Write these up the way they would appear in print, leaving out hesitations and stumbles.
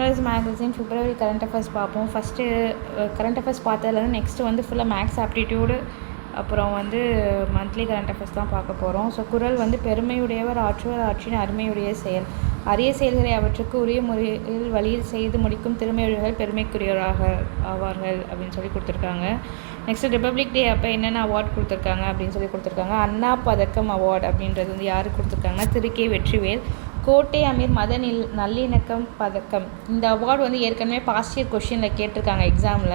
News magazine பிப்ரவரி current affairs பார்ப்போம். First current affairs பார்த்ததுலேருந்து next வந்து ஃபுல்லாக மேக்ஸ் ஆப்டிடியூடு, அப்புறம் வந்து மந்த்லி கரண்ட் அஃபேர்ஸ் தான் பார்க்க போகிறோம். ஸோ குறள் வந்து பெருமையுடையவர் ஆற்றுவர் ஆற்றின் அருமையுடைய செயல், அரிய செயல்களை அவற்றுக்கு உரிய முறையில் வழியில் செய்து முடிக்கும் திறமையுடையவர்கள் பெருமைக்குரியவராக ஆவார்கள் அப்படின்னு சொல்லி கொடுத்துருக்காங்க. நெக்ஸ்ட்டு ரிப்பப்ளிக் டே அப்போ என்னென்ன அவார்ட் கொடுத்துருக்காங்க அப்படின்னு சொல்லி கொடுத்துருக்காங்க. அண்ணா பதக்கம் அவார்டு அப்படின்றது வந்து யாருக்கு கொடுத்துருக்காங்கன்னா திரு வெற்றிவேல். கோட்டை அமீர் மத நல்லிணக்கம் பதக்கம், இந்த அவார்டு வந்து ஏற்கனவே பாஸ்ட் இயர் கொஷினில் கேட்டிருக்காங்க எக்ஸாமில்.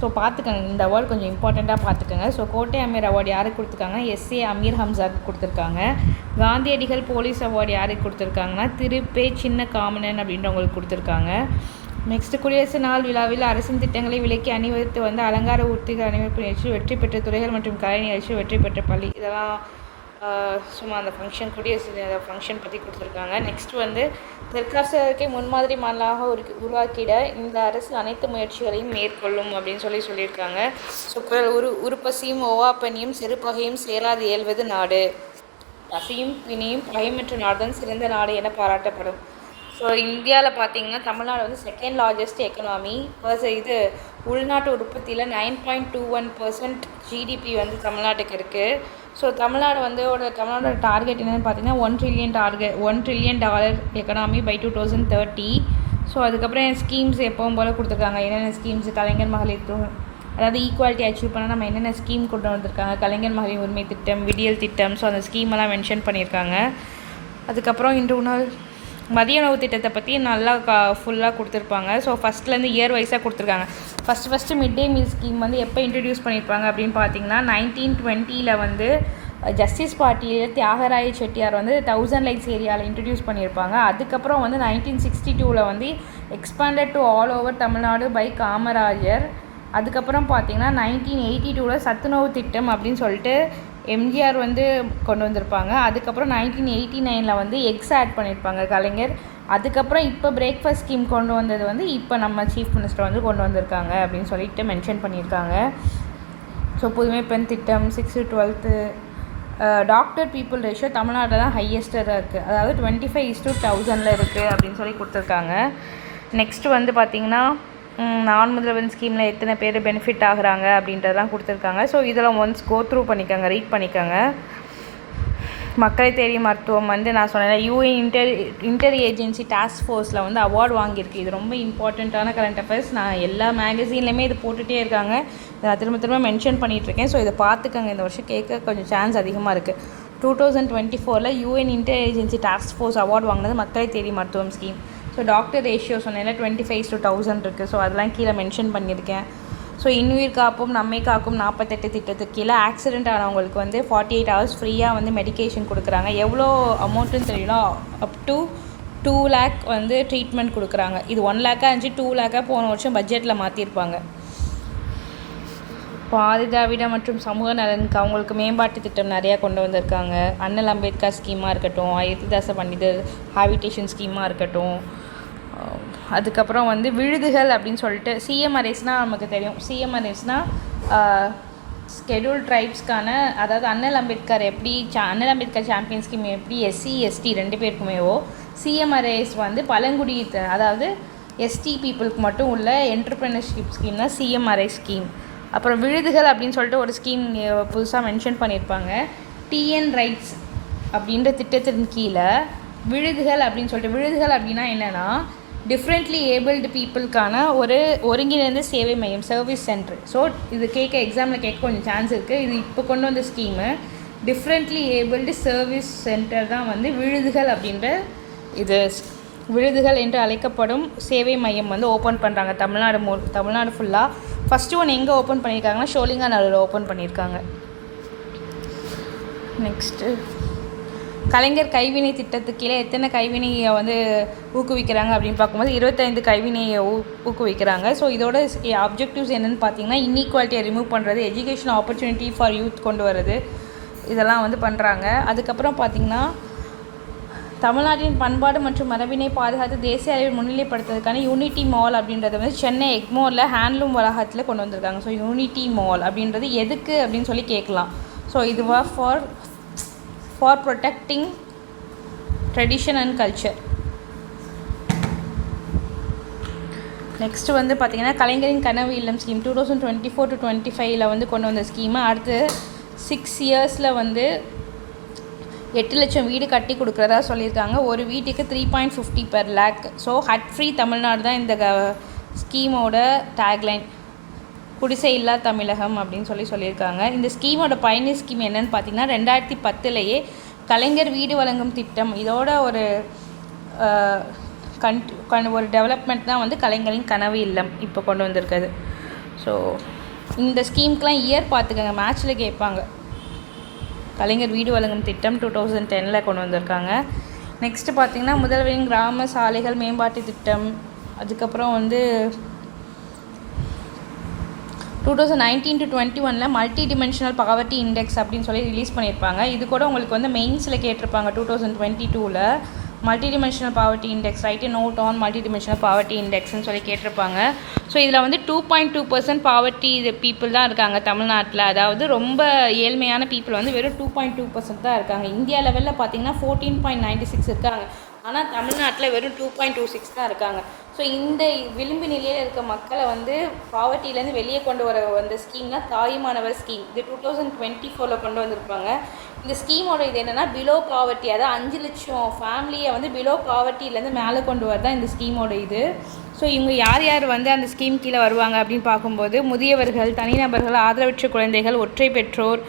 ஸோ பார்த்துக்கோங்க, இந்த அவார்டு கொஞ்சம் இம்பார்ட்டண்ட்டாக பார்த்துக்கோங்க. ஸோ கோட்டை அமீர் அவார்டு யாருக்கு கொடுத்துருக்காங்க? எஸ்ஏ அமீர் ஹம்சாவுக்கு கொடுத்துருக்காங்க. காந்தியடிகள் போலீஸ் அவார்டு யாருக்கு கொடுத்துருக்காங்கன்னா திரு சின்ன காமனன் அப்படின்றவங்களுக்கு கொடுத்துருக்காங்க. நெக்ஸ்ட்டு குடியரசு நாள் விழாவில் அரசின் திட்டங்களை விலக்கி அணிவகுத்து வந்து அலங்கார ஊர்த்திகள் அணிவகுப்பு நிகழ்ச்சி, வெற்றி பெற்ற துறைகள் மற்றும் கலை நிகழ்ச்சி, வெற்றி பெற்ற பள்ளி, இதெல்லாம் சும்மா அந்த ஃபங்க்ஷன் குடியரசு ஃபங்க்ஷன் பற்றி கொடுத்துருக்காங்க. நெக்ஸ்ட் வந்து தெற்காசியாவுக்கே முன்மாதிரி மாநிலமாக உருவாக்கிட இந்த அரசு அனைத்து முயற்சிகளையும் மேற்கொள்ளும் அப்படின்னு சொல்லியிருக்காங்க. ஸோ உருப்பசியும் ஓவாப்பனியும் செருப்பகையும் சேராது இயல்வது நாடு, பசியும் பிணியும் பகைமற்ற நாடுதான் சிறந்த நாடு என பாராட்டப்படும். ஸோ இந்தியாவில் பார்த்தீங்கன்னா தமிழ்நாடு வந்து செகண்ட் லார்ஜஸ்ட் எக்கனாமி. இது உள்நாட்டு உற்பத்தியில் 9.21% ஜிடிபி வந்து தமிழ்நாட்டுக்கு இருக்குது. ஸோ தமிழ்நாடு வந்து தமிழ்நாடோட டார்கெட் என்னென்னு பார்த்தீங்கன்னா $1 trillion எக்கனாமி பை 2030. ஸோ அதுக்கப்புறம் ஸ்கீம்ஸ் எப்பவும் போல் கொடுத்துருக்காங்க. என்னென்ன ஸ்கீம்ஸ்? கலைஞர் மகளிர் அதாவது ஈக்குவாலிட்டி அச்சீவ் பண்ணால் நம்ம என்னென்ன ஸ்கீம் கொண்டு வந்திருக்காங்க, கலைஞர் மகளிர் உரிமை திட்டம், விடியல் திட்டம். ஸோ அந்த ஸ்கீமெல்லாம் மென்ஷன் பண்ணியிருக்காங்க. அதுக்கப்புறம் இன்று நாள் மதிய உணவு திட்டத்தை பற்றி நல்லா ஃபுல்லாக கொடுத்துருப்பாங்க. ஸோ ஃபஸ்ட்லேருந்து இயர் வைஸாக கொடுத்துருக்காங்க. ஃபஸ்ட்டு மிட் டே மீல் ஸ்கீம் வந்து எப்போ இன்ட்ரடியூஸ் பண்ணியிருப்பாங்க அப்படின்னு பார்த்தீங்கன்னா 1920 வந்து ஜஸ்டிஸ் பார்ட்டியில் தியாகராய செட்டியார் வந்து 1000 லைட்ஸ் ஏரியாவில் இன்ட்ரடியூஸ் பண்ணியிருப்பாங்க. அதுக்கப்புறம் வந்து 1962 வந்து expanded to all over Tamil Nadu by Kamarajar. அதுக்கப்புறம் பார்த்தீங்கன்னா 1982 சத்துணவு திட்டம் அப்படின்னு சொல்லிட்டு எம்ஜிஆர் வந்து கொண்டு வந்திருப்பாங்க. அதுக்கப்புறம் 1989 வந்து எக்ஸ் ஆட் பண்ணியிருப்பாங்க கலைஞர். அதுக்கப்புறம் இப்போ பிரேக்ஃபாஸ்ட் ஸ்கீம் கொண்டு வந்தது வந்து இப்போ நம்ம சீஃப் மினிஸ்டர் வந்து கொண்டு வந்திருக்காங்க அப்படின்னு சொல்லிட்டு மென்ஷன் பண்ணியிருக்காங்க. ஸோ புதுமை பெண் திட்டம் 6 to 12. டாக்டர் பீப்புள் ரேஷியோ தமிழ்நாட்டில் தான் ஹையஸ்ட்டாக இருக்குது, அதாவது 25:1000 இருக்குது அப்படின்னு சொல்லி கொடுத்துருக்காங்க. நெக்ஸ்ட்டு வந்து பார்த்திங்கன்னா நான் முதல்வன் ஸ்கீமில் எத்தனை பேர் பெனிஃபிட் ஆகுறாங்க அப்படின்றதெல்லாம் கொடுத்துருக்காங்க. ஸோ இதெல்லாம் ஒன்ஸ் கோ த்ரூ பண்ணிக்கோங்க, ரீட் பண்ணிக்கோங்க. மக்களை தேடி மருத்துவம் வந்து நான் சொன்னேன் யூஎன் இன்டர் ஏஜென்சி டாஸ்க் ஃபோர்ஸில் வந்து அவார்டு வாங்கியிருக்கு. இது ரொம்ப இம்பார்ட்டண்ட்டான கரண்ட் அஃபேர்ஸ். நான் எல்லா மேகசீன்லேயுமே இது போட்டுகிட்டே இருக்காங்க, நான் திரும்ப மென்ஷன் பண்ணிகிட்ருக்கேன். ஸோ இதை பார்த்துக்கோங்க, இந்த வருஷம் கேட்க கொஞ்சம் சான்ஸ் அதிகமாக இருக்குது. 2024 UN inter agency task force award வாங்கினது மக்களை தேடி மருத்துவம் ஸ்கீம். ஸோ டாக்டர் ரேஷியோ சொன்னேன் 25:1000 இருக்குது. ஸோ அதெல்லாம் கீழே மென்ஷன் பண்ணியிருக்கேன். ஸோ இன்னுயிர் காப்போம் நம்மை காக்கும் 48 திட்டத்துக்கு கீழே ஆக்சிடென்ட் ஆனவங்களுக்கு வந்து 48 hours ஃப்ரீயாக வந்து மெடிக்கேஷன் கொடுக்குறாங்க. எவ்வளோ அமௌண்ட்டுன்னு தெரியல, அப் டு 2 lakh வந்து ட்ரீட்மெண்ட் கொடுக்குறாங்க. இது 1 lakh இருந்துச்சு, 2 lakh போன வருஷம் பட்ஜெட்டில் மாற்றிருப்பாங்க. பாதிதாவிட மற்றும் சமூக நலனுக்கு அவங்களுக்கு மேம்பாட்டு திட்டம் நிறையா கொண்டு வந்திருக்காங்க. அண்ணல் அம்பேத்கர் ஸ்கீமாக இருக்கட்டும், அயோத்திதாச பண்டிதர் ஹாபிடேஷன் ஸ்கீமாக இருக்கட்டும். அதுக்கப்புறம் வந்து விழுதுகள் அப்படின்னு சொல்லிட்டு சிஎம்ஆர்எஸ்னால் நமக்கு தெரியும். சிஎம்ஆர்எஸ்னால் ஸ்கெடியூல் ட்ரைப்ஸ்க்கான, அதாவது அண்ணல் அம்பேத்கர் எப்படி அண்ணல் அம்பேத்கர் சாம்பியன் ஸ்கீம் எப்படி எஸ்சி எஸ்டி 2 பேருக்குமேவோ, சிஎம்ஆர்எஸ் வந்து பழங்குடி, அதாவது எஸ்டி பீப்புளுக்கு மட்டும் உள்ள என்டர்ப்ரெனர்ஷிப் ஸ்கீம் தான் சிஎம்ஆர்எஸ் ஸ்கீம். அப்புறம் விழுதுகள் அப்படின்னு சொல்லிட்டு ஒரு ஸ்கீம் புதுசாக மென்ஷன் பண்ணியிருப்பாங்க. டிஎன் ரைட்ஸ் அப்படின்ற திட்டத்தின் கீழே விழுதுகள் அப்படின்னு சொல்லிட்டு, விழுதுகள் அப்படின்னா என்னென்னா டிஃப்ரெண்ட்லி ஏபிள்டு பீப்புளுக்கான ஒரு ஒருங்கிணைந்த சேவை மையம், சர்வீஸ் சென்டர். ஸோ இது எக்ஸாமில் கேட்க கொஞ்சம் சான்ஸ் இருக்குது. இது இப்போ கொண்டு வந்த scheme differently abled service centre தான் வந்து விழுதுகள் அப்படின்ற இது விழுதுகள் என்று அழைக்கப்படும் சேவை மையம் வந்து ஓப்பன் பண்ணுறாங்க தமிழ்நாடு ஃபுல்லாக. ஃபஸ்ட்டு ஒன்று எங்கே ஓப்பன் பண்ணியிருக்காங்கன்னா ஷோலிங்கநல்லூரில் ஓப்பன் பண்ணியிருக்காங்க. நெக்ஸ்ட்டு கலைஞர் கைவினை திட்டத்துக்கு கீழே எத்தனை கைவினையை வந்து ஊக்குவிக்கிறாங்க அப்படின்னு பார்க்கும்போது 25 கைவினையை ஊக்குவிக்கிறாங்க. ஸோ இதோட ஆப்ஜெக்டிவ்ஸ் என்னென்னு பார்த்தீங்கன்னா இன்இக்வாலிட்டியை ரிமூவ் பண்ணுறது, எஜுகேஷன் ஆப்பர்ச்சுனிட்டி ஃபார் யூத் கொண்டு வர்றது, இதெல்லாம் வந்து பண்ணுறாங்க. அதுக்கப்புறம் பார்த்திங்கன்னா தமிழ்நாட்டின் பண்பாடு மற்றும் மரபினை பாதுகாத்து தேசிய அளவில் முன்னிலைப்படுத்துறதுக்கான யூனிட்டி மால் அப்படின்றத வந்து சென்னை எக்மோரில் ஹேண்ட்லூம் வளாகத்தில் கொண்டு வந்திருக்காங்க. ஸோ யூனிட்டி மால் அப்படின்றது எதுக்கு அப்படின்னு சொல்லி கேட்கலாம். ஸோ இதுவா for protecting tradition and culture. Next வந்து பார்த்திங்கன்னா கலைஞரின் கனவு இல்லம் ஸ்கீம் 2024 to 25 வந்து கொண்டு வந்த ஸ்கீமு. அடுத்து 6 இயர்ஸில் வந்து 8 லட்சம் வீடு கட்டி கொடுக்குறதா சொல்லியிருக்காங்க. ஒரு வீட்டுக்கு 3.50 per lakh. So hut free Tamil Nadu தான் இந்த ஸ்கீமோட டேக்லைன். குடிசை இல்லா தமிழகம் அப்படின்னு சொல்லியிருக்காங்க. இந்த ஸ்கீமோட பயணியர் ஸ்கீம் என்னென்னு பார்த்தீங்கன்னா 2010லேயே கலைஞர் வீடு வழங்கும் திட்டம், இதோட ஒரு ஒரு டெவலப்மெண்ட் தான் வந்து கலைஞரின் கனவு இல்லம் இப்போ கொண்டு வந்திருக்குது. ஸோ இந்த ஸ்கீமுக்கெலாம் இயர் பார்த்துக்கோங்க, மேட்ச்சில் கேட்பாங்க. கலைஞர் வீடு வழங்கும் திட்டம் 2010 கொண்டு வந்திருக்காங்க. நெக்ஸ்ட்டு பார்த்திங்கன்னா முதல்வரின் கிராம சாலைகள் மேம்பாட்டு திட்டம். அதுக்கப்புறம் வந்து 2019 to 21 multi dimensional poverty index அப்படின்னு சொல்லி ரிலீஸ் பண்ணியிருப்பாங்க. இது கூட உங்களுக்கு வந்து மெயின்ஸில் கேட்டிருப்பாங்க 2022 multi dimensional poverty index, write note on multi dimensional poverty இண்டெக்ஸ்னு சொல்லி கேட்டிருப்பாங்க. ஸோ இதில் வந்து 2.2% பாவர்ட்டி பீப்புள் தான் இருக்காங்க தமிழ்நாட்டில். அதாவது ரொம்ப ஏழ்மையான பீப்புள் வந்து வெறும் 2.2% தான் இருக்காங்க. இந்தியா லெவலில் பார்த்திங்கன்னா 14.96 இருக்காங்க. ஆனால் தமிழ்நாட்டில் வெறும் 2.26 தான் இருக்காங்க. ஸோ இந்த விளிம்பு நிலையில் இருக்க மக்களை வந்து பாவர்ட்டியிலேருந்து வெளியே கொண்டு வர வந்த ஸ்கீம்னா தாயுமானவர் ஸ்கீம். இது 2024 கொண்டு வந்திருப்பாங்க. இந்த ஸ்கீமோட இது என்னென்னா பிலோ பாவர்ட்டி, அதாவது 5 லட்சம் ஃபேமிலியை வந்து பிலோ பாவர்ட்டியிலேருந்து மேலே கொண்டு வரதான் இந்த ஸ்கீமோட இது. ஸோ இவங்க யார் யார் வந்து அந்த ஸ்கீம் கீழே வருவாங்க அப்படின்னு பார்க்கும்போது முதியவர்கள், தனிநபர்கள், ஆதரவற்ற குழந்தைகள், ஒற்றை பெற்றோர்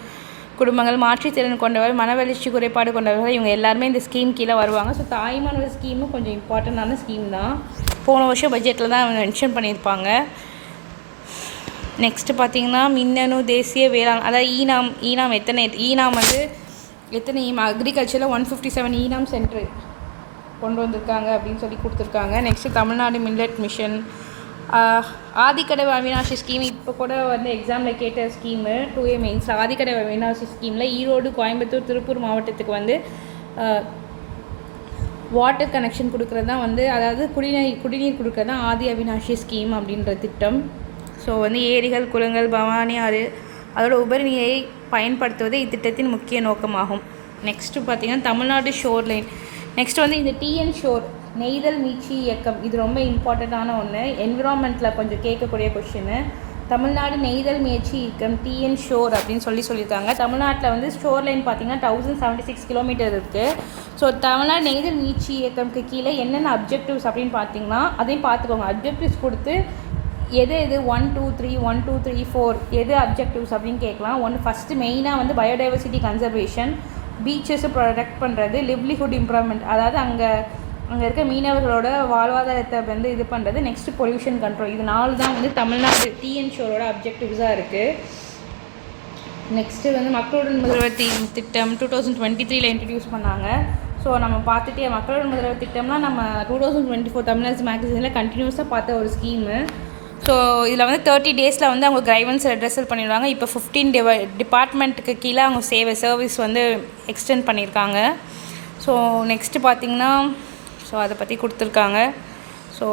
குடும்பங்கள், மாற்றுத்திறன் கொண்டவர், மனவளர்ச்சி குறைபாடு கொண்டவர்கள், இவங்க எல்லாருமே இந்த ஸ்கீம் கீழே வருவாங்க. ஸோ தாய்மானவர் ஸ்கீமும் கொஞ்சம் இம்பார்ட்டண்டான ஸ்கீம் தான். போன வருஷம் பட்ஜெட்டில் தான் மென்ஷன் பண்ணியிருப்பாங்க. நெக்ஸ்ட்டு பார்த்திங்கன்னா மின்னணு தேசிய வேளாண், அதாவது ஈனாம் வந்து எத்தனை அக்ரிகல்ச்சரில் 157 ஈனாம் சென்ட்ரு கொண்டு வந்திருக்காங்க அப்படின்னு சொல்லி கொடுத்துருக்காங்க. Next Tamil Nadu millet mission, Athikadavu Avinashi scheme இப்போ கூட வந்து எக்ஸாமில் கேட்ட ஸ்கீமு 2A மெயின்ஸ். ஆதிக்கடவு அவினாஷி ஸ்கீமில் ஈரோடு, கோயம்புத்தூர், திருப்பூர் மாவட்டத்துக்கு வந்து வாட்டர் கனெக்ஷன் கொடுக்குறது தான் வந்து, அதாவது குடிநீர் கொடுக்குறது தான் ஆதி அவினாஷி ஸ்கீம் அப்படின்ற திட்டம். ஸோ வந்து ஏரிகள், குளங்கள், பவானி ஆறு அதோட உபரிநீரை பயன்படுத்துவது இத்திட்டத்தின் முக்கிய நோக்கமாகும். நெக்ஸ்ட்டு பார்த்திங்கன்னா தமிழ்நாடு ஷோர் லைன். நெக்ஸ்ட் வந்து இந்த டிஎன் ஷோர் நெய்தல் மீட்சி இயக்கம், இது ரொம்ப இம்பார்ட்டண்ட்டான ஒன்று. என்விரான்மெண்ட்டில் கொஞ்சம் கேட்கக்கூடிய கொஷின்னு. தமிழ்நாடு நெய்தல் முயற்சி இயக்கம் டிஎன் ஷோர் அப்படின்னு சொல்லியிருக்காங்க. தமிழ்நாட்டில் வந்து ஷோர் லைன் பார்த்திங்கன்னா 1076 கிலோமீட்டர் இருக்குது. ஸோ தமிழ்நாடு நெய்தல் மீட்சி இயக்கம்க்கு கீழே என்னென்ன அப்ஜெக்டிவ்ஸ் அப்படின்னு பார்த்திங்கன்னா அதையும் பார்த்துக்கோங்க. அப்ஜெக்டிவ்ஸ் கொடுத்து எது 1, 2, 3, 1, 2, 3, 4 எது அப்ஜெக்டிவ்ஸ் அப்படின்னு கேட்கலாம். ஃபஸ்ட்டு மெயினாக வந்து பயோடைவர்சிட்டி கன்சர்வேஷன், பீச்சஸை ப்ரொடெக்ட் பண்ணுறது, லிவ்லிஹுட் இம்ப்ரூவ்மெண்ட், அதாவது அங்கே இருக்க மீனவர்களோட வாழ்வாதாரத்தை வந்து இது பண்ணுறது. Next pollution control. இது 4 தான் வந்து தமிழ்நாடு டிஎன் ஷோரோட அப்ஜெக்டிவ்ஸாக இருக்குது. நெக்ஸ்ட்டு வந்து மக்களுடன் முதல்வர் திட்டம் 2023 இன்ட்ரடியூஸ் பண்ணாங்க. ஸோ நம்ம பார்த்துட்டே மக்களுடன் முதல்வர் திட்டம்னா நம்ம 2024 தமிழ்நாடு மேகசினில் கண்டினியூஸாக பார்த்த ஒரு ஸ்கீமு. ஸோ இதில் வந்து 30 டேஸில் வந்து அவங்க கிரைவன்ஸ் ரெட்ரஸல் பண்ணிடுவாங்க. இப்போ 15 டிபார்ட்மெண்ட்டுக்கு கீழே அவங்க சர்வீஸ் வந்து எக்ஸ்டெண்ட் பண்ணியிருக்காங்க. ஸோ நெக்ஸ்ட்டு பார்த்திங்கன்னா அதை பற்றி கொடுத்துருக்காங்க. ஸோ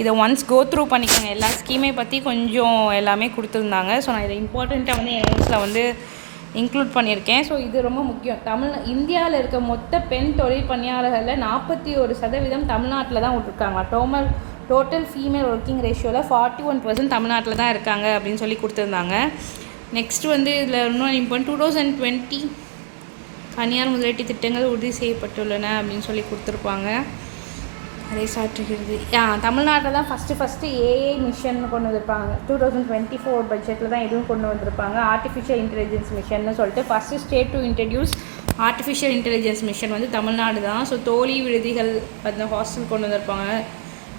இதை ஒன்ஸ் கோ த்ரூ பண்ணிக்கோங்க. எல்லா ஸ்கீமை பற்றி கொஞ்சம் எல்லாமே கொடுத்துருந்தாங்க. ஸோ நான் இதை இம்பார்ட்டண்ட்டாக வந்து என் நோட்ஸில் வந்து இன்க்ளூட் பண்ணியிருக்கேன். ஸோ இது ரொம்ப முக்கியம். இந்தியாவில் இருக்க மொத்த பெண் தொழில் பணியாளர்களில் 41% தமிழ்நாட்டில் தான் விட்டுருக்காங்க. டோட்டல் ஃபீமேல் ஒர்க்கிங் ரேஷியோவில் 41% தமிழ்நாட்டில் தான் இருக்காங்க அப்படின்னு சொல்லி கொடுத்துருந்தாங்க. நெக்ஸ்ட்டு வந்து இதில் இன்னும் இம்பார்ட்டன்ட் 2020 தனியார் முதலீட்டு திட்டங்கள் உறுதி செய்யப்பட்டுள்ளன அப்படின்னு சொல்லி கொடுத்துருப்பாங்க. அதை சாற்றுகிறது. தமிழ்நாட்டில் தான் ஃபஸ்ட்டு ஏஐ மிஷன் கொண்டு வந்திருப்பாங்க. 2024 பட்ஜெட்டில் தான் எதுவும் கொண்டு வந்திருப்பாங்க. ஆர்டிஃபிஷியல் இன்டெலிஜென்ஸ் மிஷன்னு சொல்லிட்டு first state to introduce artificial intelligence mission வந்து தமிழ்நாடு தான். ஸோ தோழி விடுதிகள் அந்த ஹாஸ்டல் கொண்டு வந்திருப்பாங்க.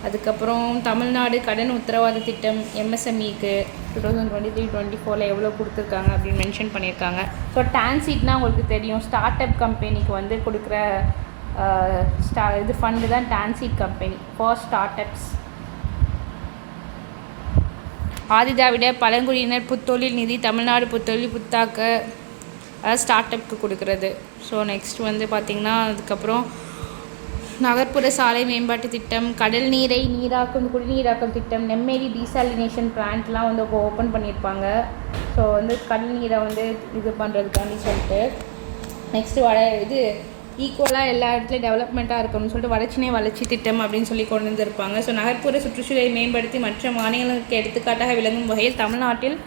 அதுக்கப்புறம் தமிழ்நாடு கடன் உத்தரவாத திட்டம் எம்எஸ்எம்இக்கு 2023-24 எவ்வளோ கொடுத்துருக்காங்க அப்படின்னு மென்ஷன் பண்ணியிருக்காங்க. ஸோ டான்சீட்னால் உங்களுக்கு தெரியும், ஸ்டார்ட் அப் கம்பெனிக்கு வந்து கொடுக்குற இது ஃபண்டு தான் TANSEED company for start ups. ஆதிதிராவிட பழங்குடியினர் புத்தொழில் நிதி தமிழ்நாடு புத்தொழில் புத்தாக்க, அதாவது ஸ்டார்ட் அப்க்கு கொடுக்குறது. ஸோ நெக்ஸ்ட் வந்து பார்த்திங்கன்னா அதுக்கப்புறம் நகர்ப்புற சாலை மேம்பாட்டு திட்டம், கடல் நீரை குடிநீராக்கும் திட்டம், நெம்மேலி டீசாலினேஷன் பிளான்ட்லாம் வந்து ஓப்பன் பண்ணியிருப்பாங்க. ஸோ வந்து கடல் நீரை வந்து இது பண்ணுறதுக்காண்டி சொல்லிட்டு. நெக்ஸ்ட்டு ஈக்குவலாக எல்லா இடத்துலையும் டெவலப்மெண்ட்டாக இருக்கணும்னு சொல்லிட்டு வளர்ச்சி திட்டம் அப்படின்னு சொல்லி கொண்டு வந்திருப்பாங்க. ஸோ நகர்ப்புற சுற்றுச்சூழலை மேம்படுத்தி மற்ற மாநிலங்களுக்கு எடுத்துக்காட்டாக விளங்கும் வகையில் தமிழ்நாட்டில்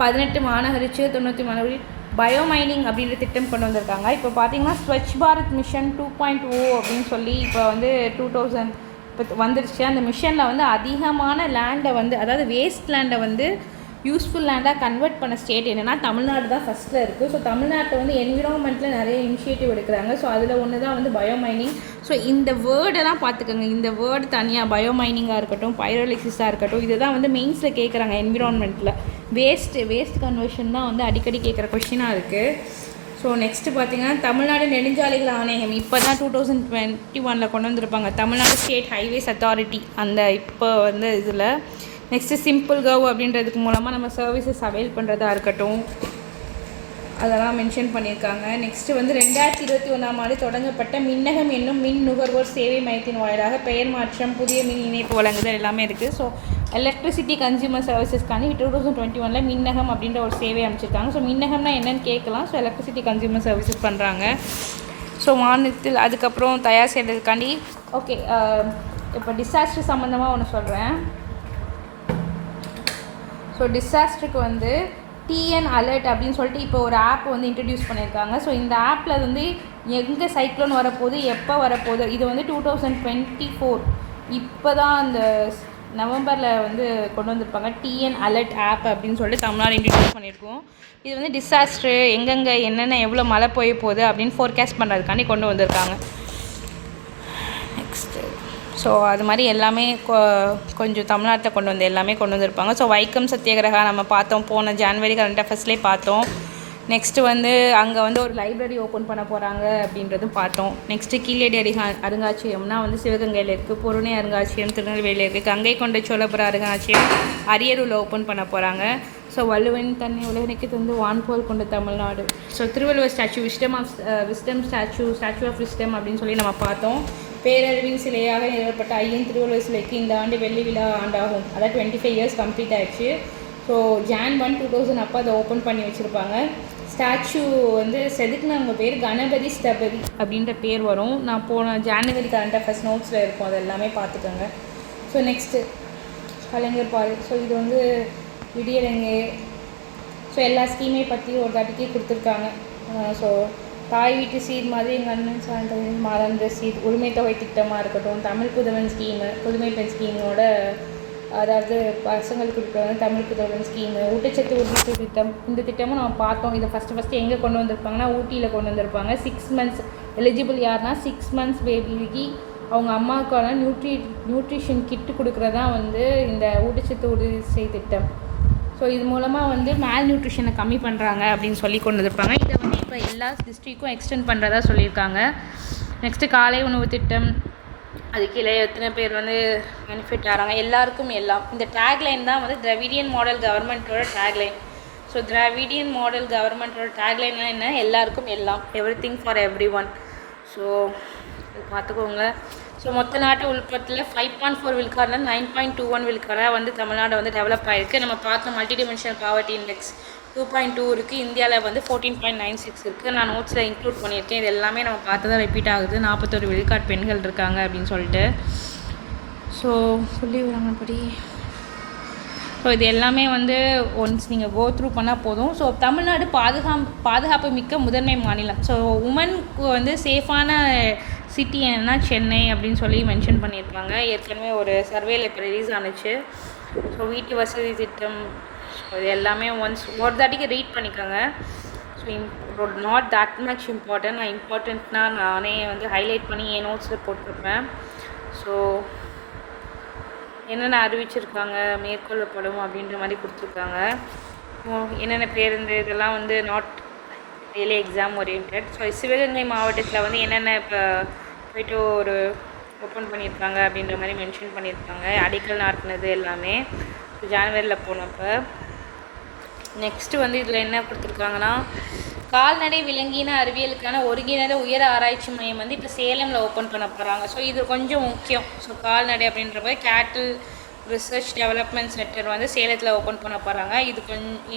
18 மாநகராட்சி 90 மாநகரில் பயோமைனிங் அப்படின்ற திட்டம் கொண்டு வந்திருக்காங்க. இப்போ பார்த்தீங்கன்னா ஸ்வச் பாரத் மிஷன் 2.0 அப்படின்னு சொல்லி இப்போ வந்து 2000 இப்போ வந்துருச்சு. அந்த மிஷனில் வந்து அதிகமான லேண்டை வந்து, அதாவது வேஸ்ட் லேண்டை வந்து யூஸ்ஃபுல் லேண்டாக கன்வெர்ட் பண்ண ஸ்டேட் என்னென்னா தமிழ்நாடு தான் ஃபஸ்ட்டில் இருக்குது. ஸோ தமிழ்நாட்டில் வந்து என்விரான்மெண்ட்டில் நிறைய இனிஷியேட்டிவ் எடுக்கிறாங்க. ஸோ அதில் ஒன்று தான் வந்து பயோமைனிங். ஸோ இந்த வேர்டெல்லாம் பார்த்துக்கோங்க, இந்த வேர்டு தனியாக பயோமைனிங்காக இருக்கட்டும், பைரோலிசிஸாக இருக்கட்டும், இதுதான் வந்து மெயின்ஸில் கேட்குறாங்க. என்விரான்மெண்ட்டில் வேஸ்ட் கன்வர்ஷன் தான் வந்து அடிக்கடி கேட்குற கொஷினாக இருக்குது. ஸோ நெக்ஸ்ட்டு பார்த்தீங்கன்னா தமிழ்நாடு நெடுஞ்சாலைகள் ஆணையம் இப்போ தான் 2021 கொண்டு வந்திருப்பாங்க. தமிழ்நாடு ஸ்டேட் ஹைவேஸ் அத்தாரிட்டி அந்த இப்போ வந்து இதில் நெக்ஸ்ட்டு சிம்பிள் கவ் அப்படின்றதுக்கு மூலமாக நம்ம சர்வீசஸ் அவைல் பண்ணுறதா இருக்கட்டும், அதெல்லாம் மென்ஷன் பண்ணியிருக்காங்க. நெக்ஸ்ட்டு வந்து 2021ஆம் ஆண்டு தொடங்கப்பட்ட மின்னகம் என்னும் மின் நுகர்வோர் சேவை மையத்தின் வாயிலாக பெயர் மாற்றம், புதிய மின் இணைப்பு வழங்குதல் எல்லாமே இருக்குது. ஸோ எலக்ட்ரிசிட்டி கன்சியூமர் சர்வீசஸ்க்காண்டி 2021 மின்னகம் அப்படின்ற ஒரு சேவை அமைச்சிருக்காங்க. ஸோ மின்னகம்னா என்னென்னு கேட்கலாம். ஸோ எலக்ட்ரிசிட்டி கன்சியூமர் சர்வீசஸ் பண்ணுறாங்க. ஸோ மாநிலத்தில் அதுக்கப்புறம் தயார் செய்கிறதுக்காண்டி ஓகே. இப்போ டிசாஸ்டர் சம்மந்தமாக ஒன்று சொல்கிறேன். ஸோ டிசாஸ்டருக்கு வந்து டிஎன் அலர்ட் அப்படின்னு சொல்லிட்டு இப்போ ஒரு ஆப் வந்து இன்ட்ரடியூஸ் பண்ணியிருக்காங்க. ஸோ இந்த ஆப்பில் வந்து எங்கே சைக்ளோன் வரப்போகுது, எப்போ வரப்போகுது, இது வந்து 2024 இப்போ தான் அந்த நவம்பரில் வந்து கொண்டு வந்திருப்பாங்க. டிஎன் அலர்ட் ஆப் அப்படின்னு சொல்லிட்டு தமிழ்நாடு இன்ட்ரடியூஸ் பண்ணியிருக்கோம். இது வந்து டிசாஸ்ட்ரு எங்கெங்கே என்னென்ன எவ்வளோ மழை பெய்ய போகுது அப்படின்னு ஃபோர்காஸ்ட் பண்ணுறதுக்காண்டி கொண்டு வந்திருக்காங்க. நெக்ஸ்ட்டு ஸோ அது மாதிரி எல்லாமே கொஞ்சம் தமிழ்நாட்டில் கொண்டு வந்து எல்லாமே கொண்டு வந்திருப்பாங்க. ஸோ வைக்கம் சத்தியாகிரகா நம்ம பார்த்தோம், போன ஜனவரி கரண்ட் அஃபேர்ஸ்லேயே பார்த்தோம். நெக்ஸ்ட்டு வந்து அங்கே வந்து ஒரு லைப்ரரி ஓப்பன் பண்ண போகிறாங்க அப்படின்றதும் பார்த்தோம். நெக்ஸ்ட்டு கீழடி அருங்காட்சியகம்னா வந்து சிவகங்கையில் இருக்குது, பொருணை அருங்காட்சியகம் திருநெல்வேலியில் இருக்குது, கங்கை கொண்ட சோழபுர அருங்காட்சியகம் அரியலூரில் ஓப்பன் பண்ண போகிறாங்க. ஸோ வள்ளுவன் தன்னை உலகனுக்கு தந்து வான்போல் கொண்ட Tamil Nadu. So Thiruvalluvar statue, wisdom statue of wisdom அப்படின்னு சொல்லி நம்ம பார்த்தோம். பேரறிவின் சிலையாக நிறுவப்பட்ட ஐயன் திருவள்ளுவர் சிலைக்கு இந்த ஆண்டு வெள்ளி விழா ஆண்டாகும். அதாவது 25 இயர்ஸ் கம்ப்ளீட் ஆகிடுச்சு. ஸோ Jan 1, 2000 அப்போ அதை ஓப்பன் பண்ணி வச்சுருப்பாங்க. ஸ்டாச்சு வந்து செதுக்குனவங்க பேர் கணபதி ஸ்தபதி அப்படின்ற பேர் வரும். நான் போன ஜான்வரி கரண்ட் அஃபேர்ஸ் நோட்ஸில் இருக்கும், அது எல்லாமே பார்த்துக்கோங்க. ஸோ நெக்ஸ்ட்டு கலைஞர் பாரு. ஸோ இது வந்து விடியலங்கே. ஸோ எல்லா ஸ்கீமே பற்றி ஒரு தாட்டிக்கே கொடுத்துருக்காங்க. ஸோ தாய் வீட்டு சீர் மாதிரி எங்கள் அண்ணன் சார்ந்தவன் மாதாந்திர சீர், உரிமை தொகை திட்டமாக இருக்கட்டும், தமிழ் புதவன் ஸ்கீமு, புதுமை பெண் ஸ்கீமோட அதாவது பசங்களுக்கு கொடுக்குறது தமிழ் புதவன் ஸ்கீமு, ஊட்டச்சத்து உறுதி திட்டம், இந்த திட்டமும் நம்ம பார்த்தோம். இதை ஃபஸ்ட்டு எங்கே கொண்டு வந்திருப்பாங்கன்னா ஊட்டியில் கொண்டு வந்திருப்பாங்க. 6 months எலிஜிபிள் யாருன்னா 6 months பேபிக்கு அவங்க அம்மாவுக்கான நியூட்ரிஷன் கிட்டு கொடுக்குறதான் வந்து இந்த ஊட்டச்சத்து உறுதி திட்டம். ஸோ இது மூலமாக வந்து மேல் நியூட்ரிஷனை கம்மி பண்ணுறாங்க அப்படின்னு சொல்லி கொண்டு வந்திருப்பாங்க. இதை வந்து இப்போ எல்லா டிஸ்ட்ரிக்கும் எக்ஸ்டெண்ட் பண்ணுறதா சொல்லியிருக்காங்க. நெக்ஸ்ட்டு காலை உணவு திட்டம், அது கீழே எத்தனை பேர் வந்து பெனிஃபிட் ஆகிறாங்க, எல்லாருக்கும் எல்லாம். இந்த டேக்லைன் தான் வந்து திராவிடியன் மாடல் கவர்மெண்ட்டோட டேக்லைன். ஸோ திராவிடியன் மாடல் கவர்மெண்ட்டோட டேக்லைன்லாம் என்ன, எல்லாருக்கும் எல்லாம், everything for every one. So பார்த்துக்கோங்க. ஸோ மொத்த நாட்டு உள்பட்டில் 5.4 விழுக்காடுல 9.21 விழுக்காடாக வந்து தமிழ்நாடு வந்து டெவலப் ஆகிருக்கு. நம்ம பார்த்தோம் மல்டி டிமென்ஷனல் பாவர்ட்டி இண்டெக்ஸ் 2.2 இருக்குது. இந்தியாவில் வந்து 14.96 இருக்குது. நான் நோட்ஸில் இன்க்ளூட் பண்ணியிருக்கேன். இது எல்லாமே நம்ம பார்த்து தான் ரிப்பீட் ஆகுது. 41 விழுக்காடு பெண்கள் இருக்காங்க அப்படின்னு சொல்லிட்டு. ஸோ சொல்லி விடுறாங்கப்படி. ஸோ இது எல்லாமே வந்து ஒன்ஸ் நீங்கள் கோ த்ரூ பண்ணால் போதும். ஸோ தமிழ்நாடு பாதுகாப்பு மிக்க முதன்மை மாநிலம். ஸோ உமனுக்கு வந்து சேஃபான சிட்டி என்னன்னா சென்னை அப்படின்னு சொல்லி மென்ஷன் பண்ணியிருக்காங்க. ஏற்கனவே ஒரு சர்வேல இப்போ ரிலீஸ் ஆனிச்சு. ஸோ வீட்டு வசதி திட்டம், ஸோ இது எல்லாமே ஒன்ஸ் ஒரு தாட்டிக்கு ரீட் பண்ணிக்கோங்க. So not that much important. நான் இம்பார்ட்டண்ட்னா நானே வந்து ஹைலைட் பண்ணி என் நோட்ஸில் போட்டிருப்பேன். ஸோ என்னென்ன அறிவிச்சிருக்காங்க, மேற்கொள்ளப்படும் அப்படின்ற மாதிரி கொடுத்துருக்காங்க. என்னென்ன பேருந்து இதெல்லாம் வந்து not really exam orient. So Sivaganga மாவட்டத்தில் வந்து என்னென்ன இப்போ போய்ட்டு ஒரு ஓப்பன் பண்ணியிருக்காங்க அப்படின்ற மாதிரி மென்ஷன் பண்ணியிருக்காங்க. அடிக்கல் நாட்டினது எல்லாமே ஜனவரியில் போனப்போ. நெக்ஸ்ட்டு வந்து இதில் என்ன கொடுத்துருக்காங்கன்னா கால்நடை விலங்கின அறிவியலுக்கான ஒருங்கிணைந்த உயர் ஆராய்ச்சி மையம் வந்து இப்போ சேலமில் ஓப்பன் பண்ண போகிறாங்க. ஸோ இது கொஞ்சம் முக்கியம். ஸோ கால்நடை அப்படின்றப்ப கேட்டில் ரிசர்ச் டெவலப்மெண்ட் சென்டர் வந்து சேலத்தில் ஓப்பன் பண்ண போகிறாங்க. இது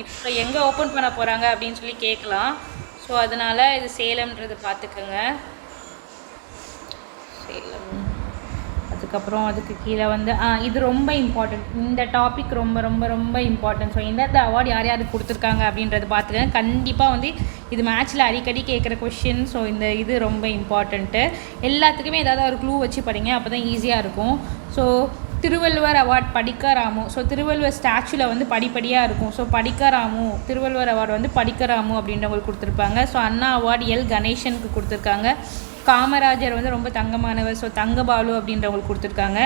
இப்போ எங்கே ஓப்பன் பண்ண போகிறாங்க அப்படின்னு சொல்லி கேட்கலாம். ஸோ அதனால் இது சேலம்ன்றது பார்த்துக்கோங்க. சேலம். அதுக்கப்புறம் அதுக்கு கீழே வந்து இது ரொம்ப இம்பார்ட்டண்ட். இந்த டாபிக் ரொம்ப ரொம்ப ரொம்ப இம்பார்ட்டன்ட். ஸோ எந்தெந்த அவார்டு யார் யாருக்கு கொடுத்துருக்காங்க அப்படின்றது பார்த்துக்கங்க. கண்டிப்பாக வந்து இது மேட்ச்சில் அடிக்கடி கேட்குற கொஷின். ஸோ இந்த இது ரொம்ப இம்பார்ட்டண்ட்டு. எல்லாத்துக்குமே ஏதாவது ஒரு க்ளூ வச்சு படிங்க, அப்போ தான் ஈஸியாக இருக்கும். ஸோ திருவள்ளுவர் அவார்ட் படிக்கராமு. ஸோ திருவள்ளுவர் ஸ்டாச்சுவில் வந்து படிப்படியாக இருக்கும். ஸோ படிக்கராமு திருவள்ளுவர் அவார்டு வந்து படிக்கராமு அப்படின்றவங்களுக்கு கொடுத்துருப்பாங்க. ஸோ அண்ணா அவார்டு எல் கணேசனுக்கு கொடுத்துருக்காங்க. காமராஜர் வந்து ரொம்ப தங்கமானவர். ஸோ தங்கபாலு அப்படின்றவங்களுக்கு கொடுத்துருக்காங்க.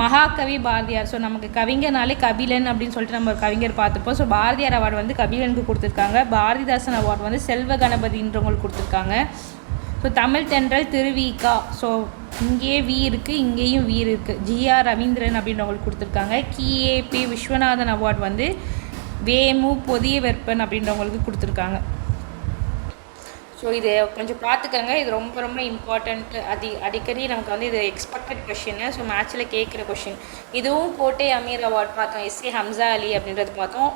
மகாகவி பாரதியார். ஸோ நமக்கு கவிஞர்னாலே கபிலன் அப்படின்னு சொல்லிட்டு நம்ம ஒரு கவிஞர் பார்த்துப்போம். ஸோ பாரதியார் அவார்டு வந்து கபிலனுக்கு கொடுத்துருக்காங்க. பாரதிதாசன் அவார்டு வந்து செல்வ கணபதின்றவங்களுக்கு கொடுத்துருக்காங்க. ஸோ தமிழ் தென்றல் திருவிகா. ஸோ இங்கேயே வி இருக்குது, இங்கேயும் வீர் இருக்குது. ஜிஆர் ரவீந்திரன் அப்படின்றவங்களுக்கு கொடுத்துருக்காங்க. கிஏபி விஸ்வநாதன் அவார்டு வந்து வேமு பொதிய வெப்பன் அப்படின்றவங்களுக்கு கொடுத்துருக்காங்க. ஸோ இது கொஞ்சம் பார்த்துக்கங்க. இது ரொம்ப ரொம்ப இம்பார்ட்டண்ட்டு. அடிக்கடி நமக்கு வந்து இது எக்ஸ்பெக்டட் கொஷின்னு. ஸோ மேட்ச்சில் கேட்குற கொஷின். இதுவும் கோட்டை அமீர் அவார்ட் பார்த்தோம். எஸ்ஏ ஹம்சா அலி அப்படின்றது பார்த்தோம்.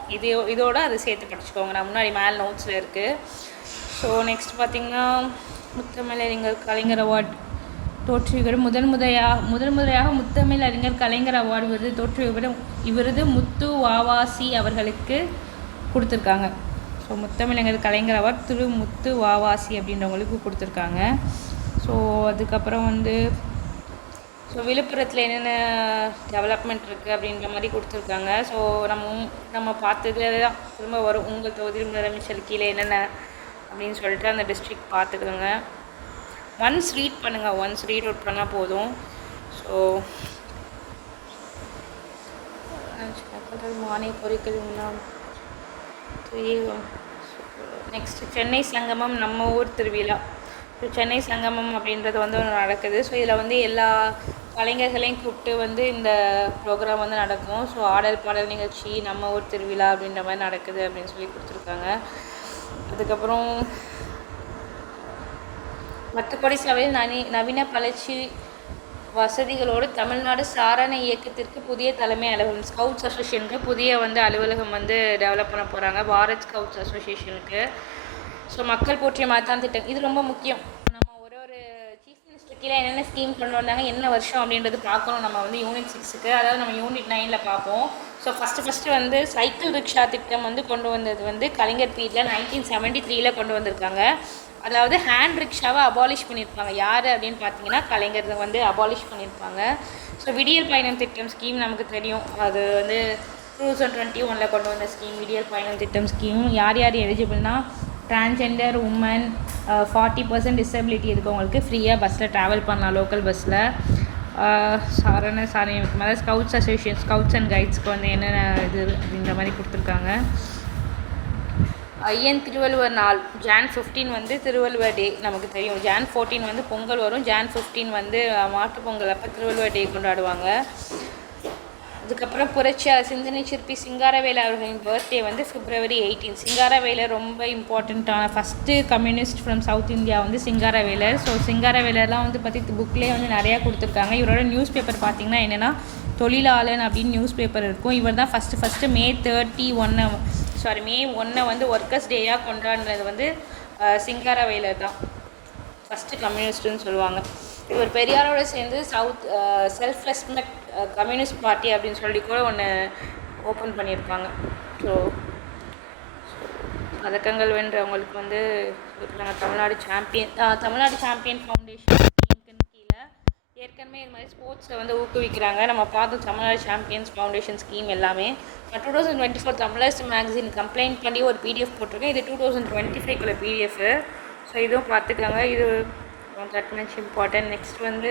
இதோட அது சேர்த்து படிச்சுக்கோங்க. நான் முன்னாடி மேல் நோட்ஸில் இருக்குது. ஸோ நெக்ஸ்ட் பார்த்திங்கன்னா முத்தமிழறிஞர் கலைஞர் அவார்டு தோற்றுவிவர் முதல் முறையாக முத்தமிழ் அறிஞர் கலைஞர் அவார்டு விருது தோற்றுவிவர் இவரது முத்து வாவாசி அவர்களுக்கு கொடுத்துருக்காங்க. ஸோ முத்தமிழறிஞர் கலைஞர் அவார்டு திரு முத்து வாவாசி அப்படின்றவங்களுக்கு கொடுத்துருக்காங்க. ஸோ அதுக்கப்புறம் வந்து ஸோ விழுப்புரத்தில் என்னென்ன டெவலப்மெண்ட் இருக்குது அப்படின்ற மாதிரி கொடுத்துருக்காங்க. ஸோ நம்ம பார்த்தது தான் திரும்ப வரும். உங்கள் தொகுதி முதலமைச்சர் கீழே என்னென்ன அப்படின்னு சொல்லிட்டு அந்த டிஸ்ட்ரிக்ட் பார்த்துக்கோங்க. ஒன்ஸ் ரீட் பண்ணுங்கள். ஒன்ஸ் ரீட் அவுட் பண்ணால் போதும். ஸோ மானிய பொறிக்கல் நெக்ஸ்ட் சென்னை சங்கமம் நம்ம ஊர் திருவிழா. ஸோ சென்னை சங்கமம் அப்படின்றது வந்து ஒன்று நடக்குது. ஸோ இதில் வந்து எல்லா கலைஞர்களையும் கூப்பிட்டு வந்து இந்த ப்ரோக்ராம் வந்து நடக்கும். ஸோ ஆடல் பாடல் நிகழ்ச்சி நம்ம ஊர் திருவிழா அப்படின்ற மாதிரி நடக்குது அப்படின்னு சொல்லி கொடுத்துருக்காங்க. அதுக்கப்புறம் மற்றபடி சபையில் நவீன பயிற்சி வசதிகளோடு தமிழ்நாடு சாரண இயக்கத்திற்கு புதிய தலைமை அலுவலகம் ஸ்கவுட்ஸ் அசோசியேஷனுக்கு புதிய வந்து அலுவலகம் வந்து டெவலப் பண்ண போகிறாங்க. பாரத் ஸ்கவுட்ஸ் அசோசியேஷனுக்கு. ஸோ மக்கள் போற்றிய மாதான் திட்டம் இது ரொம்ப முக்கியம். நம்ம ஒரு சீஃப் மினிஸ்டர் கீழே என்னென்ன ஸ்கீம் கொண்டு வந்தாங்க, என்ன வருஷம் அப்படின்றது பார்க்கணும். நம்ம வந்து யூனிட் 6க்கு, அதாவது நம்ம யூனிட் 9ல் பார்ப்போம். ஸோ ஃபஸ்ட்டு வந்து சைக்கிள் ரிக்ஷா திட்டம் வந்து கொண்டு வந்தது வந்து கலைஞர் பீரியடில் 1973 கொண்டு வந்திருக்காங்க. அதாவது ஹேண்ட் ரிக்ஷாவை அபாலிஷ் பண்ணியிருப்பாங்க. யார் அப்படின்னு பார்த்தீங்கன்னா கலைஞர் வந்து அபாலிஷ் பண்ணியிருப்பாங்க. ஸோ விடியல் பயணம் திட்டம் ஸ்கீம் நமக்கு தெரியும். அது வந்து 2021 கொண்டு வந்த ஸ்கீம். விடியல் பயணம் திட்டம் ஸ்கீம் யார் எலிஜிபிள்னா டிரான்ஸ்ஜெண்டர் உமன் 40% டிசபிலிட்டி இருக்கவங்களுக்கு ஃப்ரீயாக பஸ்ஸில் ட்ராவல் பண்ணலாம். லோக்கல் பஸ்ஸில் சாரண மேலே ஸ்கவுட்ஸ் அசோசியேஷன் ஸ்கவுட்ஸ் அண்ட் கைட்ஸ்க்கு வந்து என்னென்ன இது அப்படின்ற மாதிரி கொடுத்துருக்காங்க. ஐயன் திருவள்ளுவர் நாள் Jan 15 வந்து திருவள்ளுவர் டே நமக்கு தெரியும். Jan 14 வந்து பொங்கல் வரும். Jan 15 வந்து மாட்டுப் பொங்கல் அப்போ திருவள்ளுவர் டே கொண்டாடுவாங்க. அதுக்கப்புறம் புரட்சியாளர் சிந்தனை சிற்பி சிங்காரவேலர் அவர்களின் பர்த்டே வந்து February 18. சிங்காரவேலர் ரொம்ப இம்பார்ட்டண்ட்டான first communist from south India வந்து சிங்காரவேலர். ஸோ சிங்காரவேலர்லாம் வந்து பற்றி புக்லேயே வந்து நிறையா கொடுத்துருக்காங்க. இவரோட நியூஸ் பேப்பர் பார்த்திங்கன்னா என்னென்னா தொழிலாளன் அப்படின்னு நியூஸ் பேப்பர் இருக்கும். இவர் தான் ஃபஸ்ட்டு May 1 வந்து ஒர்க்கர்ஸ் டேயாக கொண்டாடுறது வந்து சிங்காரவேலர் தான் ஃபஸ்ட்டு கம்யூனிஸ்ட்டுன்னு சொல்லுவாங்க. இவர் பெரியாரோட சேர்ந்து செல்ஃப் ரெஸ்பெக்ட் கம்யூனிஸ்ட் பார்ட்டி அப்படின்னு சொல்லி கூட ஒன்று ஓப்பன் பண்ணியிருப்பாங்க. ஸோ பதக்கங்கள் வென்றவங்களுக்கு வந்து தமிழ்நாடு சாம்பியன் ஃபவுண்டேஷன் ஸ்கீமுக்குன்னு கீழே ஏற்கனவே இது மாதிரி ஸ்போர்ட்ஸில் வந்து ஊக்குவிக்கிறாங்க. நம்ம பார்த்தோம் தமிழ்நாடு சாம்பியன்ஸ் ஃபவுண்டேஷன் ஸ்கீம் எல்லாமே. 2024 தமிழரசு மேகசின் கம்ப்ளைண்ட் பண்ணி ஒரு பிடிஎஃப் போட்டிருக்கேன். இது 2025 பிடிஎஃப். ஸோ இதுவும் பார்த்துக்காங்க. இது தட் மச் இம்பார்ட்டன்ட். நெக்ஸ்ட் வந்து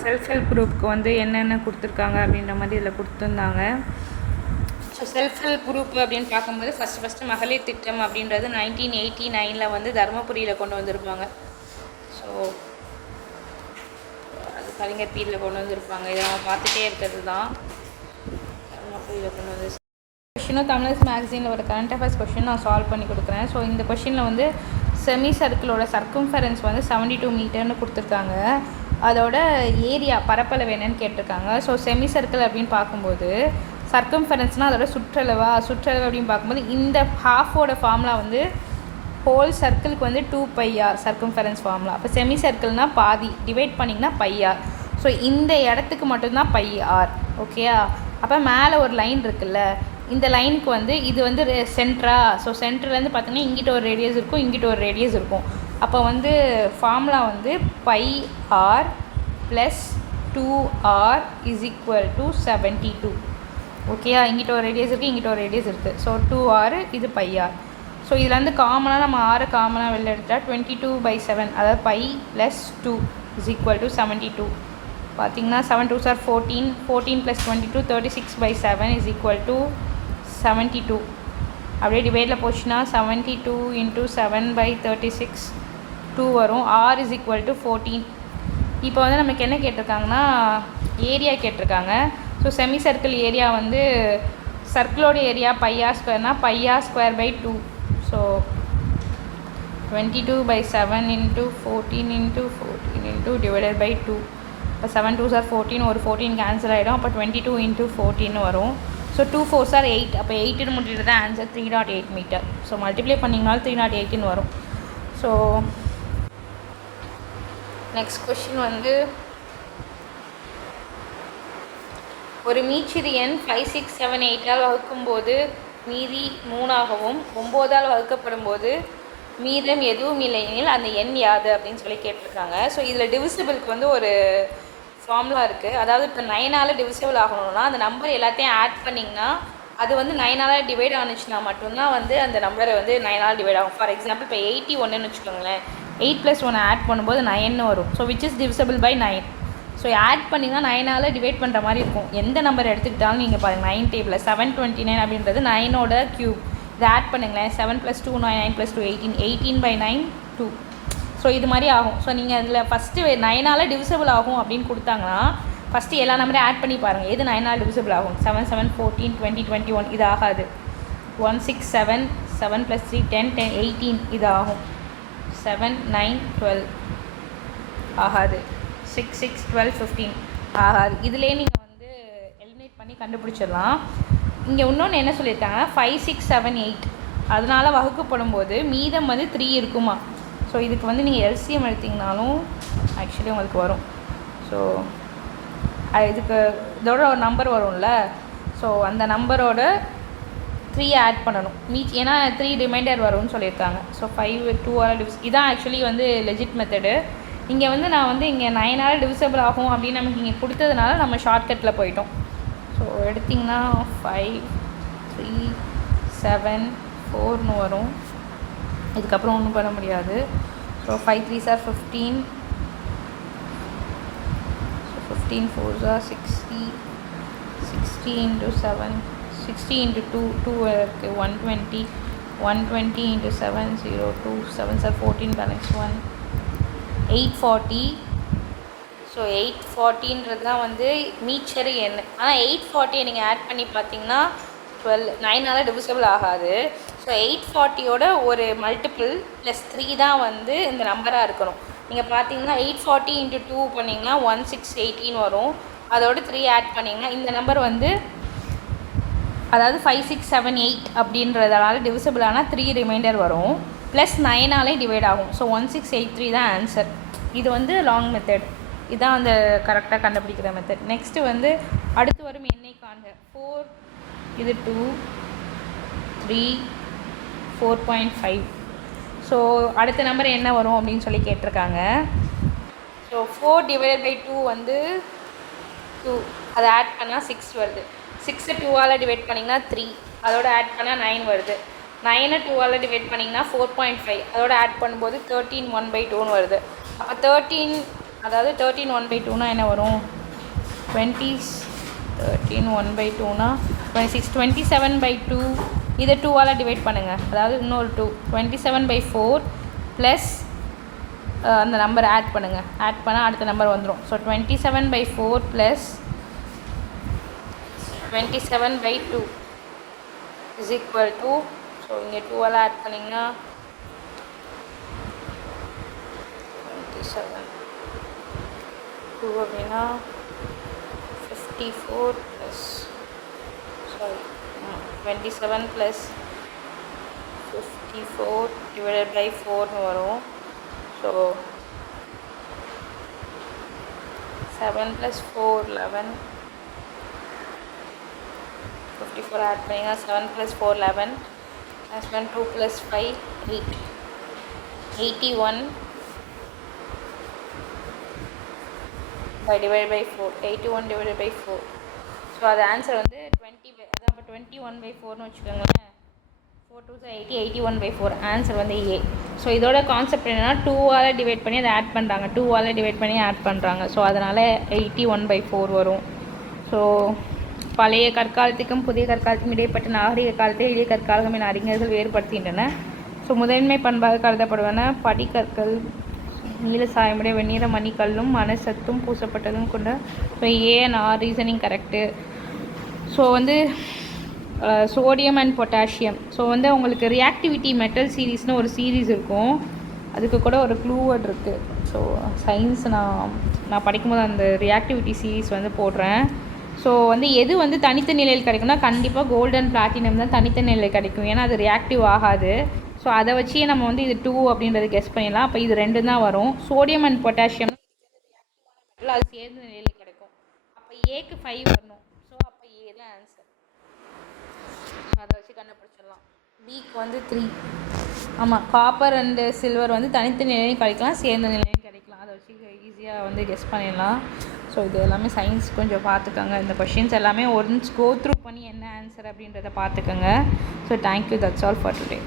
செல்ஃப் ஹெல்ப் குரூப்புக்கு வந்து என்னென்ன கொடுத்துருக்காங்க அப்படின்ற மாதிரி இதில் கொடுத்துருந்தாங்க. ஸோ செல்ஃப் ஹெல்ப் குரூப் அப்படின்னு பார்க்கும்போது ஃபஸ்ட்டு மகளிர் திட்டம் அப்படின்றது 1989 வந்து தருமபுரியில் கொண்டு வந்திருப்பாங்க. ஸோ அது கலைஞர் பீரியடில் கொண்டு வந்திருப்பாங்க. இதை நம்ம பார்த்துட்டே இருக்கிறது தான். தருமபுரியில் கொண்டு வந்து கொஷினும் தமிழரசு மேகசினில் ஒரு கரண்ட் அஃபேர்ஸ் கொஷின் நான் சால்வ் பண்ணி கொடுக்குறேன். ஸோ இந்த கொஷினில் வந்து செமி சர்க்கிளோட சர்க்கம்ஃபரன்ஸ் வந்து 72 மீட்டர்னு கொடுத்துருக்காங்க. அதோட ஏரியா பரப்பளவு என்னன்னு கேட்டிருக்காங்க. ஸோ செமி சர்க்கிள் அப்படின்னு பார்க்கும்போது சர்க்கம்ஃபரன்ஸ்னால் அதோட சுற்றளவு அப்படின்னு பார்க்கும்போது இந்த ஹாஃபோட ஃபார்முலா வந்து ஹோல் சர்க்கிளுக்கு வந்து 2πr சர்க்கம்ஃபரன்ஸ் ஃபார்முலா. அப்போ செமி சர்க்கிள்னால் பாதி, டிவைட் பண்ணிங்கன்னா πr. ஸோ இந்த இடத்துக்கு மட்டும்தான் πr. ஓகேயா? அப்போ மேலே ஒரு லைன் இருக்குல்ல, இந்த லைனுக்கு வந்து இது வந்து சென்ட்ரா. ஸோ சென்டர்லேருந்து பார்த்தீங்கன்னா இங்கிட்ட ஒரு ரேடியஸ் இருக்கும், இங்கிட்ட ஒரு ரேடியஸ் இருக்கும். அப்போ வந்து ஃபார்முலா வந்து πr plus 2r is equal to 72. ஓகேயா? இங்கிட்ட ஒரு ரேடியஸ் இருக்குது, இங்கிட்ட ஒரு ரேடியஸ் இருக்குது. ஸோ 2r இது πr. ஸோ இதில் வந்து காமனாக நம்ம r காமனாக வெளில எடுத்தால் 22/7, அதாவது π ப்ளஸ் 2 இஸ் ஈக்குவல் டு 72. பார்த்தீங்கன்னா 7 2s are 14, 14 + 22 36/7 is equal to 72. அப்படியே டிவைடில் போச்சுன்னா 72 × 7/36 2 வரும். r is equal to 14. இப்போ வந்து நமக்கு என்ன கேட்டிருக்காங்கன்னா ஏரியா கேட்டிருக்காங்க. ஸோ செமி சர்க்கிள் ஏரியா வந்து சர்க்கிளோட ஏரியா πr²னா πr²/2. So 22/7 × 14 × 14 divided by 2. இப்போ 7 2s are 14, ஒரு 14 கேன்சல் ஆகிடும். அப்போ 22 × 14 வரும். So 2 4s are 8. அப்போ 8 முடிட்டு தான் ஆன்சர் 3.8 மீட்டர். ஸோ மல்டிப்ளை பண்ணிங்கனாலும் 3.8 வரும். ஸோ நெக்ஸ்ட் கொஷின் வந்து ஒரு மீச்சிறு எண் 5 6 7 8ஆல் வகுக்கும்போது மீதி 3ஆகவும் 9ஆல் வகுக்கப்படும் போது மீதம் எதுவும் இல்லையெனில் அந்த எண் யாது அப்படின்னு சொல்லி கேட்டிருக்காங்க. ஸோ இதில் டிவிசிபிளுக்கு வந்து ஒரு ஃபார்முலா இருக்குது. அதாவது இப்போ 9ஆல் டிவிசிபிள் ஆகணும்னா அந்த நம்பர் எல்லாத்தையும் ஆட் பண்ணிங்கன்னா அது வந்து 9ஆல் டிவைட் ஆனிச்சுன்னா மட்டும்தான் வந்து அந்த நம்பரை வந்து 9ஆல் டிவைட் ஆகும். ஃபார் எக்ஸாம்பிள் இப்போ 81ன்னு வச்சுக்கோங்களேன். 8 + 1 ஆட் பண்ணும்போது 9 வரும். So which is divisible by 9. So add பண்ணிங்கன்னா 9ஆல் டிவைட் பண்ணுற மாதிரி இருக்கும். எந்த நம்பர் எடுத்துக்கிட்டாலும் நீங்கள் பாருங்கள் 9 டேபிளில் 729 அப்படின்றது 9ஓட க்யூப். இதை ஆட் பண்ணுங்களேன். 7 + 2 9 + 2 18, 18/9 2. ஸோ இது மாதிரி ஆகும். ஸோ நீங்கள் அதில் ஃபஸ்ட்டு 9ஆல் டிவிசிபிள் ஆகும் அப்படின்னு கொடுத்தாங்கன்னா ஃபஸ்ட்டு எல்லா நம்பரையும் ஆட் பண்ணி பாருங்கள். எது 9ஆல் டிவிசிபிள் ஆகும்? 7 7 14 20 21 இது ஆகாது. 1 6 7 7 + 3 10 10 18 இது ஆகும். 7 9 12 ஆகாது. 6 6 12 15 ஆகாது. இதிலே நீங்கள் வந்து எலிமினேட் பண்ணி கண்டுபிடிச்சிடலாம். இங்கே இன்னொன்று என்ன சொல்லியிருக்காங்க, 5 6 7 8 அதனால் வகுக்கப்படும் போது மீதம் வந்து 3 இருக்குமா. ஸோ இதுக்கு வந்து நீங்கள் எல்சிஎம் எடுத்திங்கனாலும் ஆக்சுவலி உங்களுக்கு வரும். ஸோ இதுக்கு இதோட ஒரு நம்பர் வரும்ல. ஸோ அந்த நம்பரோட 3 ஆட் பண்ணணும். ஏன்னா 3 ரிமைண்டர் வரும்னு சொல்லியிருக்காங்க. ஸோ 5 2ஆல் இதான் ஆக்சுவலி வந்து லெஜிட் மெத்தடு. இங்கே வந்து நான் வந்து இங்கே 9ஆல் டிவிசிபிள் ஆகும் அப்படின்னு நமக்கு இங்கே கொடுத்ததுனால நம்ம ஷார்ட்கட்டில் போயிட்டோம். ஸோ எடுத்திங்கன்னா 5 3 7 4ன்னு வரும். இதுக்கப்புறம் ஒன்றும் பண்ண முடியாது. So 5 3s are 15. So 15 4s are 60. 60 × 7 60 × 2 2 இருக்குது 120. 120 × 7 0 2 7s are 14 balance 1 840. ஸோ 840ன்றது தான் வந்து மீச்சர் எண். ஆனால் 840 நீங்கள் ஆட் பண்ணி பார்த்தீங்கன்னா 12 9ஆல் டிவிசிபிள் ஆகாது. ஸோ 840யோட ஒரு மல்டிபிள் +3 தான் வந்து இந்த நம்பராக இருக்கணும். நீங்கள் பார்த்தீங்கன்னா 840 × 2 பண்ணிங்கன்னா 1618 வரும். அதோட 3 ஆட் பண்ணிங்கன்னா இந்த நம்பர் வந்து அதாவது 5 6 7 8 அப்படின்றதுனால டிவிசிபிள் ஆனால் 3 ரிமைண்டர் வரும். ப்ளஸ் 9ஆலே டிவைட் ஆகும். ஸோ 1683 தான் ஆன்சர். இது வந்து லாங் மெத்தட். இதுதான் அந்த கரெக்டாக கண்டுபிடிக்கிற மெத்தட். நெக்ஸ்ட்டு வந்து அடுத்து வரும் எண்ணெய் காண்க. 4 இது 2 3 4.5. ஸோ அடுத்த நம்பர் என்ன வரும் அப்படின்னு சொல்லி கேட்டிருக்காங்க. ஸோ 4 ÷ 2 வந்து 2. அதை ஆட் பண்ணால் 6 வருது. 6 2ஆல் டிவைட் பண்ணிங்கன்னா 3. அதோட ஆட் பண்ணால் 9 வருது. 9 2ஆல் டிவைட் பண்ணிங்கன்னா 4.5. அதோட ஆட் பண்ணும்போது 13 1/2ன்னு வருது. அப்போ 13 அதாவது 13 1/2னா என்ன வரும்? 20 13 1/2னா 26 27/2. இதை 2ஆல் டிவைட் பண்ணுங்கள். அதாவது இன்னொரு 2 27/4 ப்ளஸ் அந்த நம்பர் ஆட் பண்ணுங்கள். ஆட் பண்ணால் அடுத்த நம்பர் வந்துடும். So 27/4 plus 27/2 is equal to, so இங்கே 2ஆல் ஆட் பண்ணிங்கன்னா 27 2 அப்படின்னா 54 ப்ளஸ் 27 ப்ளஸ் 54 டிவைடட் பை 4ன்னு வரும். ஸோ 7 + 4 11. 54 ஆட் பண்ணிங்கன்னா 7 + 4 11. 2 + 5 8. 81 divided by 4. 81 divided by 4. So அது ஆன்சர் வந்து 20 அதான் அப்போ 21/4ன்னு வச்சுக்கோங்களேன். 4 2 80, 81/4. ஆன்சர் வந்து ஏ. ஸோ இதோட கான்செப்ட் என்னென்னா 2ஆல் டிவைட் பண்ணி அதை ஆட் பண்ணுறாங்க, 2ஆல் டிவைட் பண்ணி ஆட் பண்ணுறாங்க. ஸோ அதனால் 81/4 வரும். ஸோ பழைய கற்காலத்துக்கும் புதிய கற்காலத்துக்கும் இடைப்பட்ட நாகரிக காலத்தை எளிய கற்காலம் என அறிஞர்கள் வேறுபடுத்துகின்றன. ஸோ முதன்மை பண்பாக கருதப்படுவன படிக்கற்கள், நீல சாயமுடைய வெண்ணிற மணிக்கல்லும் மனசத்தும் பூசப்பட்டதும் கொண்ட. So ANR reasoning correct. So வந்து சோடியம் அண்ட் பொட்டாசியம். ஸோ வந்து உங்களுக்கு ரியாக்டிவிட்டி மெட்டல் சீரீஸ்னு ஒரு சீரீஸ் இருக்கும், அதுக்கு கூட ஒரு க்ளூ வேர்ட் இருக்குது. ஸோ சயின்ஸ் நான் படிக்கும்போது அந்த ரியாக்டிவிட்டி சீரீஸ் வந்து போடுறேன். ஸோ வந்து எது வந்து தனித்த நிலையில் கிடைக்கும்னா கண்டிப்பாக கோல்டு அண்ட் பிளாட்டினம் தான் தனித்த நிலையில் கிடைக்கும், ஏன்னா அது ரியாக்டிவ் ஆகாது. ஸோ அதை வச்சே நம்ம வந்து இது 2 அப்படின்றது கெஸ் பண்ணிடலாம். அப்போ இது 2 தான் வரும். சோடியம் அண்ட் பொட்டாசியம் அது சேர்ந்த நிலையில் கிடைக்கும். அப்போ ஏக்கு 5 வரணும். ஸோ அப்போ ஏ தான் ஆன்சர். அதை வச்சு கண்டுபிடிச்சிடலாம். பிக்கு வந்து 3. ஆமாம், காப்பர் அண்டு சில்வர் வந்து தனித்த நிலையும் கிடைக்கலாம், சேர்ந்த நிலையும் கிடைக்கலாம். அதை வச்சு ஈஸியாக வந்து கெஸ் பண்ணிடலாம். ஸோ இது எல்லாமே சயின்ஸ் கொஞ்சம் பார்த்துக்கோங்க. இந்த கொஷின்ஸ் எல்லாமே ஒன்ஸ் கோ த்ரூ பண்ணி என்ன ஆன்சர் அப்படின்றத பார்த்துக்கோங்க. So thank you, that's all for today.